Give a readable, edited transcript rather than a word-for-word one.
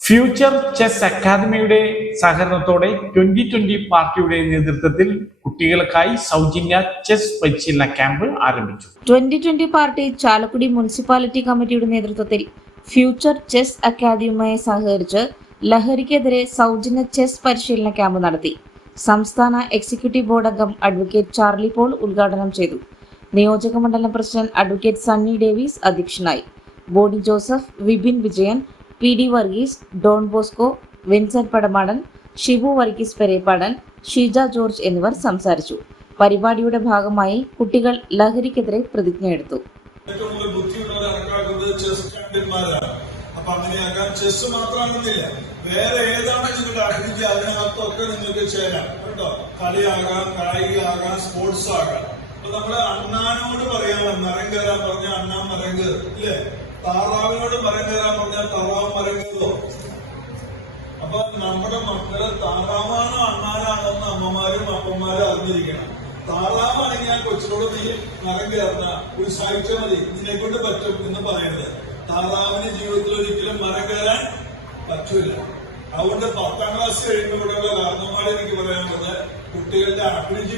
Future chess അക്കാദമിയുടെ സഹകരണത്തോടെ 2020 പാർട്ടിയുടെ നേതൃത്വത്തിൽ കുട്ടികൾക്കായി സൗജന്യ ചെസ് പരിശീലന ക്യാമ്പ് ആരംഭിച്ചു. 2020 പാർട്ടി ചാലക്കുടി മുനിസിപ്പാലിറ്റി കമ്മിറ്റിയുടെ നേതൃത്വത്തിൽ ഫ്യൂച്ചർ ചെസ് അക്കാദമിയുമായി സഹകരിച്ച് ലഹരിക്കെതിരെ സൗജന്യ ചെസ് പരിശീലന ക്യാമ്പ് നടത്തി. സംസ്ഥാന എക്സിക്യൂട്ടീവ് ബോർഡ് അംഗം അഡ്വക്കേറ്റ് ചാർലി പോൾ ഉദ്ഘാടനം ചെയ്തു. നിയോജക മണ്ഡലം പ്രസിഡന്റ് അഡ്വക്കേറ്റ് സണ്ണി ഡേവിസ് അധ്യക്ഷനായി. ബോണി ജോസഫ്, വിപിൻ വിജയൻ, PD വർഗീസ്, ഡോൺ ബോസ്കോ, വിൻസെന്റ് പടമാടൻ, ഷിബു വർഗീസ് പെരേപ്പാടൻ, ഷീജ ജോർജ് എന്നിവർ സംസാരിച്ചു. പരിപാടിയുടെ ഭാഗമായി കുട്ടികൾ ലഹരിക്കെതിരെ പ്രതിജ്ഞയെടുത്തു. ചെസ് മാത്രമാണെന്നില്ല, വേറെ ഏതാണ് നിങ്ങളുടെ അഭിരുചി അതിനകത്തൊക്കെ നിങ്ങൾക്ക് ചേരാം കേട്ടോ. കളിയാകാം, കായികമാകാം, സ്പോർട്സ് ആകാം. അപ്പൊ നമ്മള് അണ്ണാനോട് പറയാൻ മരം കയറാൻ പറഞ്ഞ അണ്ണാൻ മരം കയറും ഇല്ലേ, താറാവിനോട് മരം കയറാൻ പറഞ്ഞാൽ താറാവ് മരം കയറുമോ? അപ്പൊ നമ്മുടെ മക്കള് താറാവാണോ അണ്ണാനാണോ എന്ന് അമ്മമാരും അപ്പന്മാരും അറിഞ്ഞിരിക്കണം. താറാവാണെങ്കിൽ ഞാൻ കൊച്ചിനോട് നീ മരം കയറുന്ന ഉത്സാഹിച്ചാൽ മതി, നിന്നെ കൊണ്ട് പറ്റും എന്ന് പറയരുത്. താറാവിന് ജീവിതത്തിൽ ഒരിക്കലും മരം കയറാൻ പറ്റൂല. അതുകൊണ്ട് 10ാം ക്ലാസ് കഴിയുമ്പോഴുള്ള കാരണന്മാരെ എനിക്ക് പറയാനുള്ളത്, കുട്ടികളുടെ അഭിരുചി